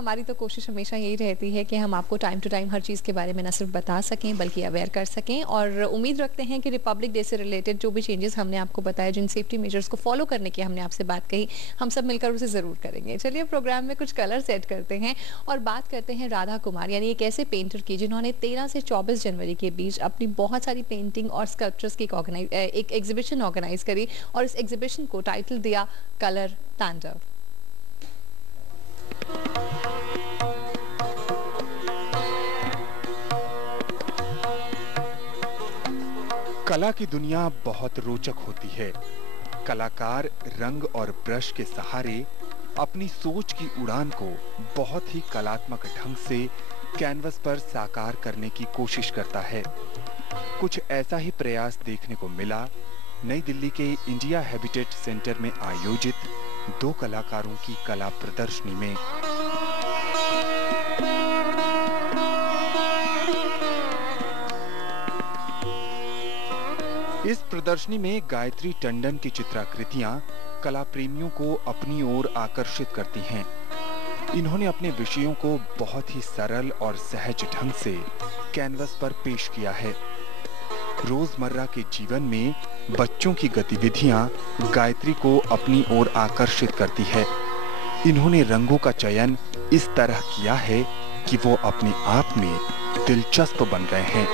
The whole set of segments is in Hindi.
हमारी तो कोशिश हमेशा यही रहती है कि हम आपको टाइम टू टाइम हर चीज़ के बारे में न सिर्फ बता सकें बल्कि अवेयर कर सकें, और उम्मीद रखते हैं कि रिपब्लिक डे से रिलेटेड जो भी चेंजेस हमने आपको बताया, जिन सेफ्टी मेजर्स को फॉलो करने की हमने आपसे बात कही, हम सब मिलकर उसे ज़रूर करेंगे। चलिए प्रोग्राम में कुछ कलर सेट करते हैं और बात करते हैं राधा कुमार, यानी एक ऐसे पेंटर की जिन्होंने 13 से 24 जनवरी के बीच अपनी बहुत सारी पेंटिंग और स्कल्पचर्स की एक एग्जीबिशन ऑर्गेनाइज करी और इस एग्जीबिशन को टाइटल दिया कलर तांडव। कला की दुनिया बहुत रोचक होती है। कलाकार रंग और ब्रश के सहारे अपनी सोच की उड़ान को बहुत ही कलात्मक ढंग से कैनवस पर साकार करने की कोशिश करता है। कुछ ऐसा ही प्रयास देखने को मिला नई दिल्ली के इंडिया हैबिटेट सेंटर में आयोजित 2 कलाकारों की कला प्रदर्शनी में। इस प्रदर्शनी में गायत्री टंडन की चित्राकृतियां कला प्रेमियों को अपनी ओर आकर्षित करती हैं। इन्होंने अपने विषयों को बहुत ही सरल और सहज ढंग से कैनवस पर पेश किया है। रोजमर्रा के जीवन में बच्चों की गतिविधियां गायत्री को अपनी ओर आकर्षित करती है। इन्होंने रंगों का चयन इस तरह किया है कि वो अपने आप में दिलचस्प बन गए हैं।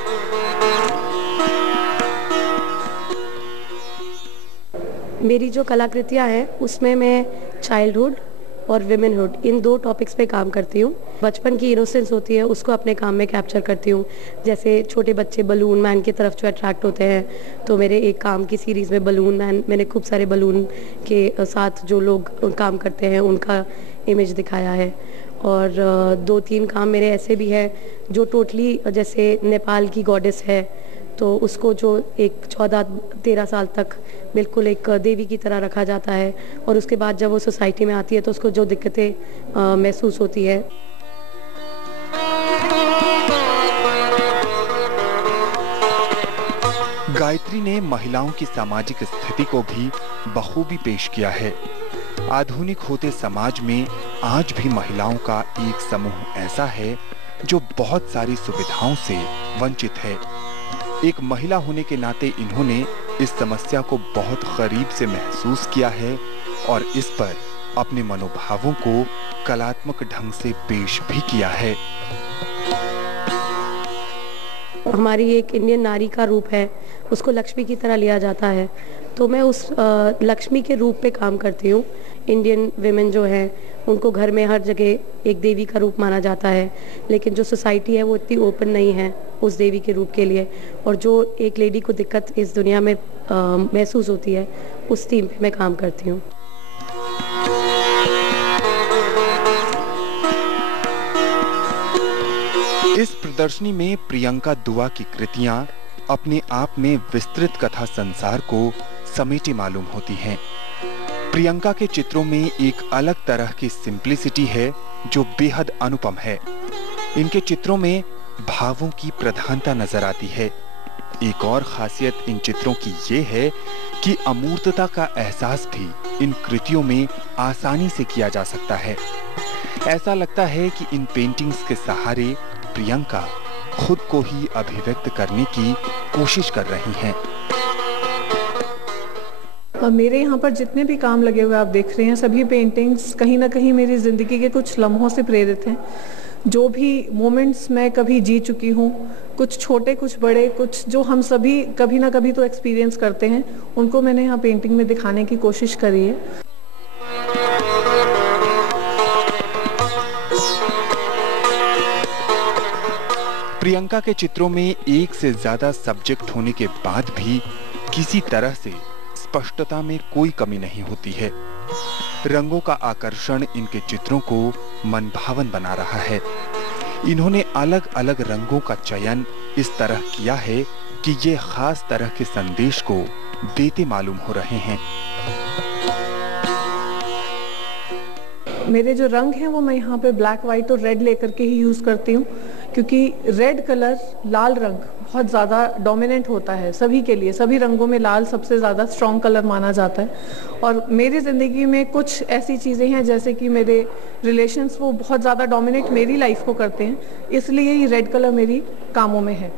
मेरी जो कलाकृतियाँ हैं उसमें मैं चाइल्डहुड और विमेनहुड इन 2 टॉपिक्स पे काम करती हूँ। बचपन की इनोसेंस होती है उसको अपने काम में कैप्चर करती हूँ। जैसे छोटे बच्चे बलून मैन की तरफ जो अट्रैक्ट होते हैं, तो मेरे एक काम की सीरीज़ में बलून मैन, मैंने खूब सारे बलून के साथ जो लोग काम करते हैं उनका इमेज दिखाया है। और 2-3 काम मेरे ऐसे भी हैं जो टोटली, जैसे नेपाल की गॉडेस है तो उसको जो एक 14-13 साल तक बिल्कुल एक देवी की तरह रखा जाता है, और उसके बाद जब वो सोसाइटी में आती है तो उसको जो दिक्कतें महसूस होती है। गायत्री ने महिलाओं की सामाजिक स्थिति को भी बखूबी पेश किया है। आधुनिक होते समाज में आज भी महिलाओं का एक समूह ऐसा है जो बहुत सारी सुविधाओं से वंचित है। एक महिला होने के नाते इन्होंने इस समस्या को बहुत करीब से महसूस किया है और इस पर अपने मनोभावों को कलात्मक ढंग से पेश भी किया है। हमारी एक इंडियन नारी का रूप है, उसको लक्ष्मी की तरह लिया जाता है, तो मैं उस लक्ष्मी के रूप पे काम करती हूँ। इंडियन विमेन जो है उनको घर में हर जगह एक देवी का रूप माना जाता है, लेकिन जो सोसाइटी है वो इतनी ओपन नहीं है उस देवी के रूप के लिए, और जो एक लेडी को दिक्कत इस दुनिया में महसूस होती है उस थीम पे मैं काम करती हूँ। इस प्रदर्शनी में प्रियंका दुआ की कृतियां अपने आप में विस्तृत कथा संसार को समेटे मालूम होती हैं। प्रियंका के चित्रों में एक अलग तरह की सिंप्लिसिटी है जो बेहद अनुपम है। इनके चित्रों में भावों की प्रधानता नजर आती है। एक और खासियत इन चित्रों की ये है कि अमूर्तता का एहसास भी इन कृतियों में आसानी से किया जा सकता है। ऐसा लगता है कि इन पेंटिंग्स के सहारे प्रियंका खुद को ही अभिव्यक्त करने की कोशिश कर रही हैं। मेरे यहाँ पर जितने भी काम लगे हुए आप देख रहे हैं, सभी पेंटिंग्स कहीं ना कहीं मेरी ज़िंदगी के कुछ लम्हों से प्रेरित हैं। जो भी मोमेंट्स मैं कभी जी चुकी हूँ, कुछ छोटे कुछ बड़े, कुछ जो हम सभी कभी ना कभी तो एक्सपीरियंस करते हैं, उनको मैंने यहाँ पेंटिंग में दिखाने की कोशिश करी है। प्रियंका के चित्रों में एक से ज्यादा सब्जेक्ट होने के बाद भी किसी तरह से स्पष्टता में कोई कमी नहीं होती है। रंगों का आकर्षण इनके चित्रों को मनभावन बना रहा है। इन्होंने अलग अलग रंगों का चयन इस तरह किया है कि ये खास तरह के संदेश को देते मालूम हो रहे हैं। मेरे जो रंग हैं वो मैं यहाँ पे ब्लैक, व्हाइट और रेड लेकर के ही यूज़ करती हूँ, क्योंकि रेड कलर, लाल रंग बहुत ज़्यादा डोमिनेंट होता है सभी के लिए। सभी रंगों में लाल सबसे ज़्यादा स्ट्रॉन्ग कलर माना जाता है। और मेरी ज़िंदगी में कुछ ऐसी चीज़ें हैं जैसे कि मेरे रिलेशंस वो बहुत ज़्यादा डोमिनेट मेरी लाइफ को करते हैं, इसलिए ये रेड कलर मेरी कामों में है।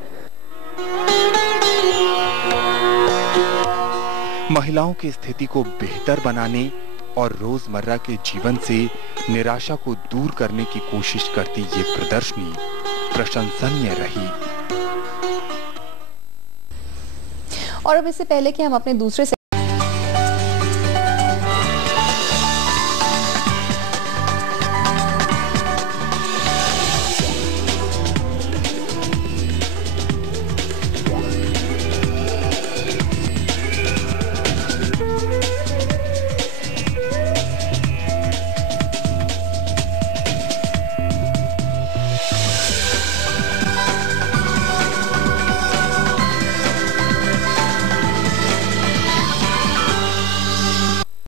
महिलाओं की स्थिति को बेहतर बनाने और रोजमर्रा के जीवन से निराशा को दूर करने की कोशिश करती ये प्रदर्शनी प्रशंसनीय रही। और अब इससे पहले कि हम अपने दूसरे